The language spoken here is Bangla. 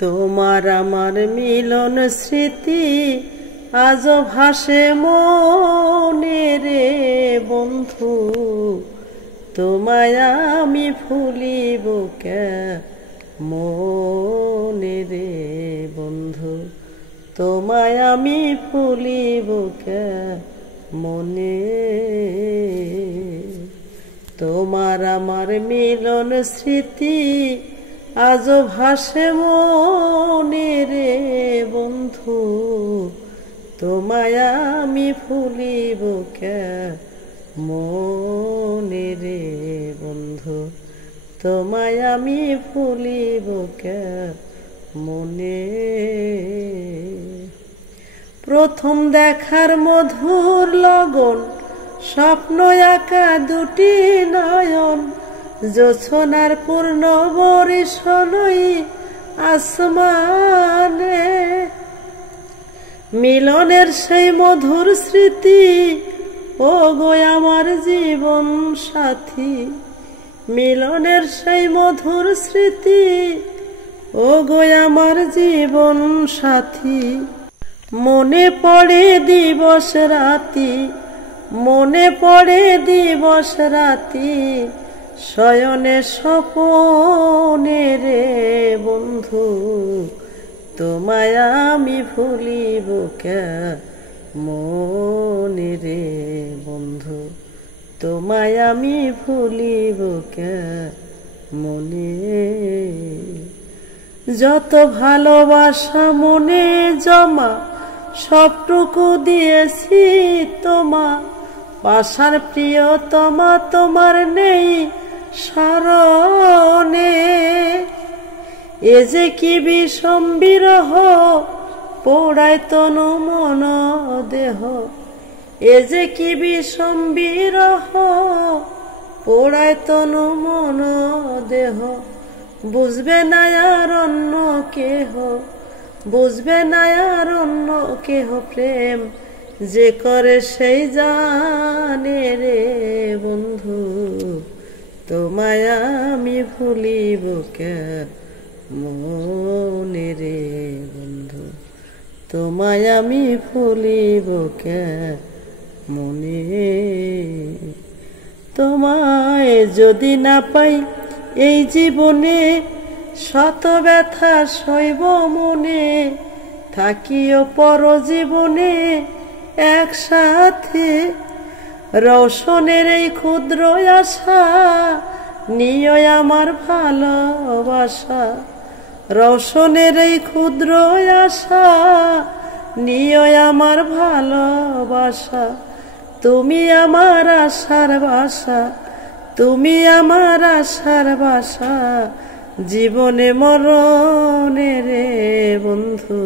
তোমার আমার মিলন স্মৃতি আজও ভাসে মনে রে বন্ধু, তোমায় আমি ভুলিব কেমনে রে বন্ধু, তোমায় আমি ভুলিব কেমনে। তোমার আমার মিলন স্মৃতি আজও ভাসে মনে রে বন্ধু, তোমায় আমি ভুলিব কেমনে রে বন্ধু, তোমায় আমি ভুলিব কেমনে। প্রথম দেখার মধুর লগন, স্বপ্ন আঁকা দুটি নয়ন, জোছনার পূর্ণ বরিশালই আসমানে। মিলনের সেই মধুর স্মৃতি ও গো আমার জীবন সাথী, মিলনের সেই মধুর স্মৃতি ও গো আমার জীবন সাথী। মনে পড়ে দিবস রাতি, মনে পড়ে দিবস রাতি, শয়নে স্বপনে রে বন্ধু, তোমায় আমি ভুলিব কেমনে রে বন্ধু, তোমায় আমি ভুলিব কেমনে। যত ভালোবাসা মনে জমা সবটুকু দিয়েছি তোমা, পাশার প্রিয়তমা তোমার নেই স্মরণে। এ যে কি বিষম বিরহ পোড়ায় তনু মন দেহ, এ যে কি বিষম বিরহ পোড়ায় তনু মন দেহ। বুঝবে না আর অন্য কেহ, বুঝবে না আর অন্য কেহ, প্রেম যে করে সেই জানে রে বন্ধু, তোমায় আমি ভুলিব কেমনে রে বন্ধু, তোমায় আমি ভুলিব কেমনে। তোমায় যদি না পাই এই জীবনে, শত ব্যথা সইব মনে, থাকিও পর জীবনে একসাথে। রৌশনের এই ক্ষুদ্র আশা নিয় আমার ভালোবাসা, রৌশনের এই ক্ষুদ্র আশা নিয় আমার ভালোবাসা। তুমি আমার আশার বাসা, তুমি আমার আশার বাসা, জীবনে মরণে রে বন্ধু।